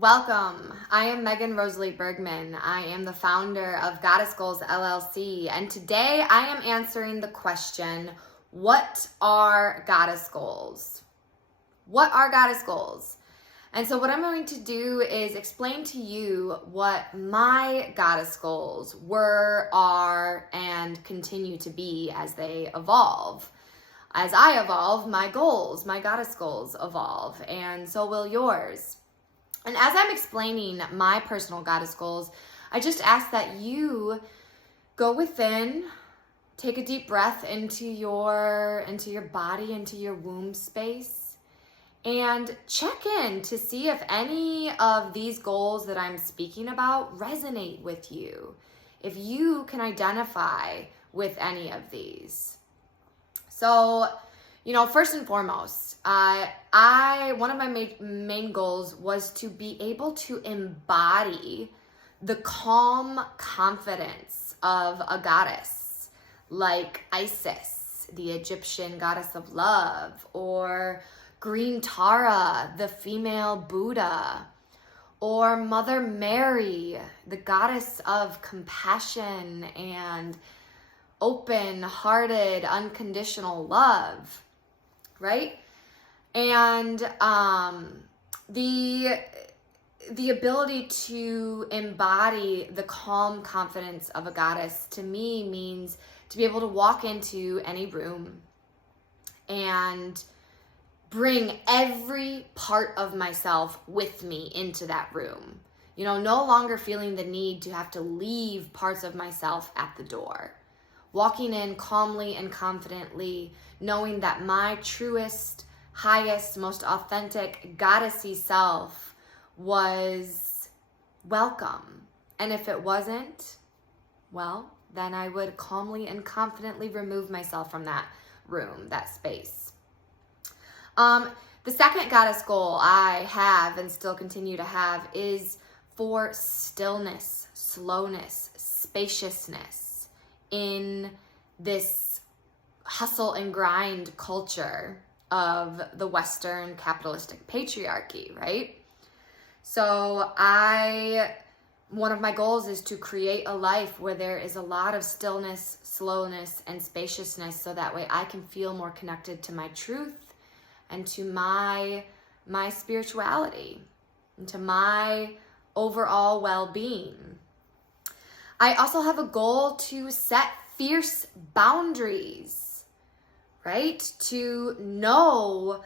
Welcome. I am Megan Rosalie Bergman. I am the founder of Goddess Goals LLC, and today I am answering the question, what are goddess goals? What are goddess goals? And so what I'm going to do is explain to you what my goddess goals were, are, and continue to be as they evolve. As I evolve, my goals, my goddess goals evolve, and so will yours. And as I'm explaining my personal goddess goals, I just ask that you go within, take a deep breath into your body, into your womb space, and check in to see if any of these goals that I'm speaking about resonate with you, if you can identify with any of these. So, first and foremost, one of my main goals was to be able to embody the calm confidence of a goddess like Isis, the Egyptian goddess of love, or Green Tara, the female Buddha, or Mother Mary, the goddess of compassion and open-hearted, unconditional love, right? And the ability to embody the calm confidence of a goddess to me means to be able to walk into any room and bring every part of myself with me into that room. No longer feeling the need to have to leave parts of myself at the door. Walking in calmly and confidently, knowing that my truest, highest, most authentic goddessy self was welcome. And if it wasn't, well, then I would calmly and confidently remove myself from that room, that space. The second goddess goal I have and still continue to have is for stillness, slowness, spaciousness in this hustle and grind culture of the Western capitalistic patriarchy, right? So one of my goals is to create a life where there is a lot of stillness, slowness, and spaciousness, so that way I can feel more connected to my truth and to my spirituality and to my overall well-being. I also have a goal to set fierce boundaries, right? To know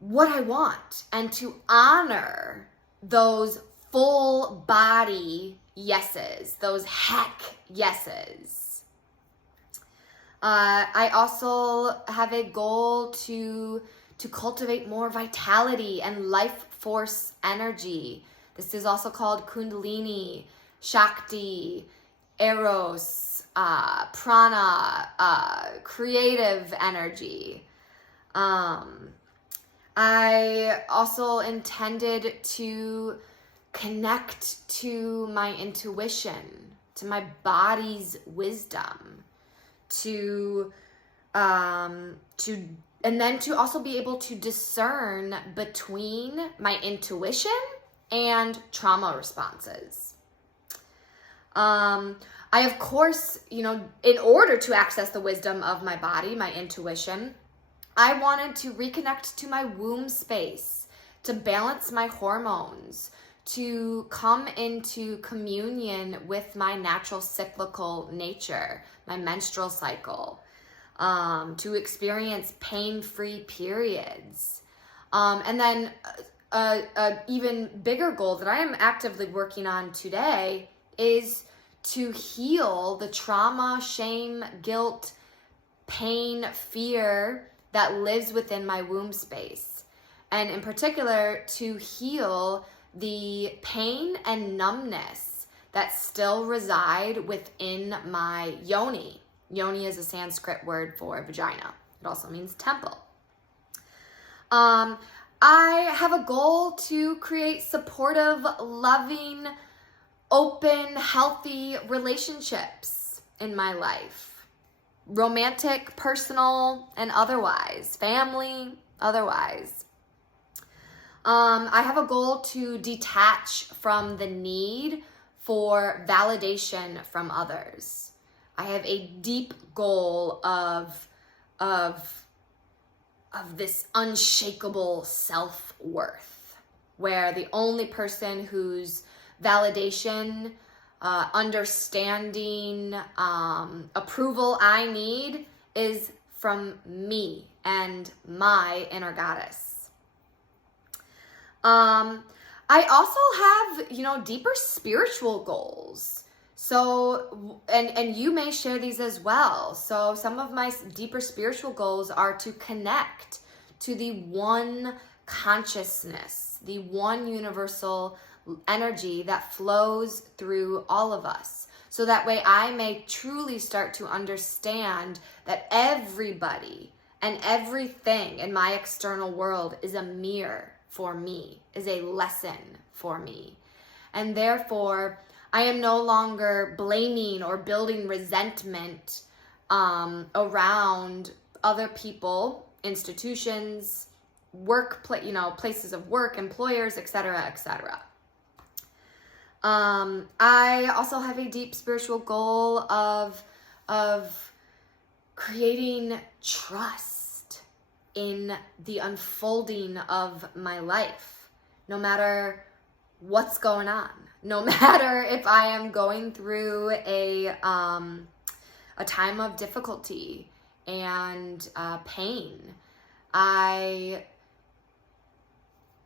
what I want and to honor those full body yeses, those heck yeses. I also have a goal to cultivate more vitality and life force energy. This is also called Kundalini, Shakti, Eros, Prana, creative energy. I also intended to connect to my intuition, to my body's wisdom, and then to also be able to discern between my intuition and trauma responses. I, of course, in order to access the wisdom of my body, my intuition, I wanted to reconnect to my womb space, to balance my hormones, to come into communion with my natural cyclical nature, my menstrual cycle, to experience pain-free periods. And then a even bigger goal that I am actively working on today is to heal the trauma, shame, guilt, pain, fear that lives within my womb space. And in particular, to heal the pain and numbness that still reside within my yoni. Yoni is a Sanskrit word for vagina. It also means temple. I have a goal to create supportive, loving, open, healthy relationships in my life. Romantic, personal, and otherwise. Family, otherwise. I have a goal to detach from the need for validation from others. I have a deep goal of this unshakable self-worth, where the only person whose validation, understanding, approval I need is from me and my inner goddess. I also have, deeper spiritual goals. So, and you may share these as well. So some of my deeper spiritual goals are to connect to the one consciousness, the one universal energy that flows through all of us. So that way I may truly start to understand that everybody and everything in my external world is a mirror for me, is a lesson for me. And therefore, I am no longer blaming or building resentment around other people, institutions, places of work, employers, etc., etc. I also have a deep spiritual goal of creating trust in the unfolding of my life, no matter what's going on, no matter if I am going through a time of difficulty and pain. I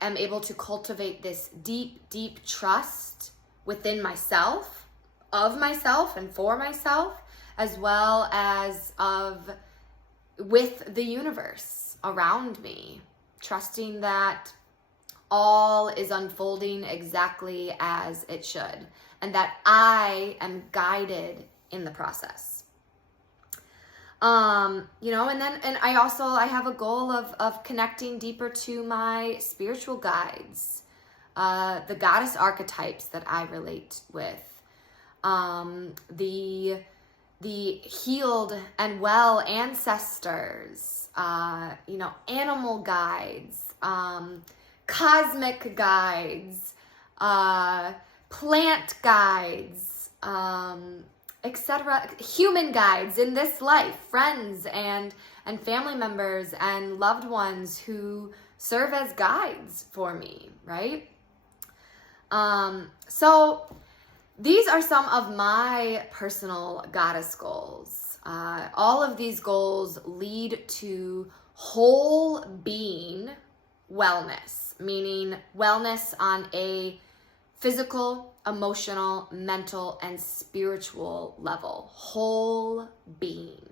am able to cultivate this deep, deep trust within myself, of myself and for myself, as well as with the universe around me, trusting that all is unfolding exactly as it should, and that I am guided in the process. And I have a goal of connecting deeper to my spiritual guides, the goddess archetypes that I relate with, the healed and well ancestors, animal guides, cosmic guides, plant guides, etc., human guides in this life, friends and family members and loved ones who serve as guides for me, right? So these are some of my personal goddess goals. All of these goals lead to whole being wellness, meaning wellness on a physical, emotional, mental, and spiritual level, whole being.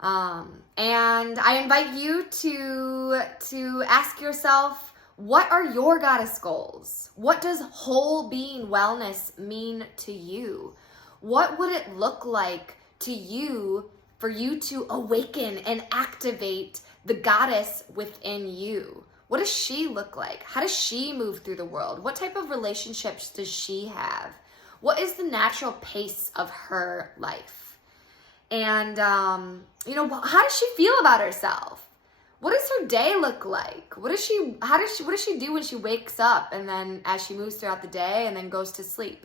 And I invite you to ask yourself, what are your goddess goals? What does whole being wellness mean to you? What would it look like to you for you to awaken and activate the goddess within you? What does she look like? How does she move through the world? What type of relationships does she have? What is the natural pace of her life? And, how does she feel about herself? What does her day look like? What does she do when she wakes up and then as she moves throughout the day and then goes to sleep?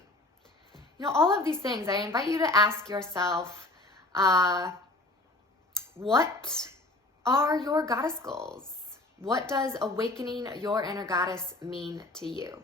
All of these things, I invite you to ask yourself, what are your goddess goals? What does awakening your inner goddess mean to you?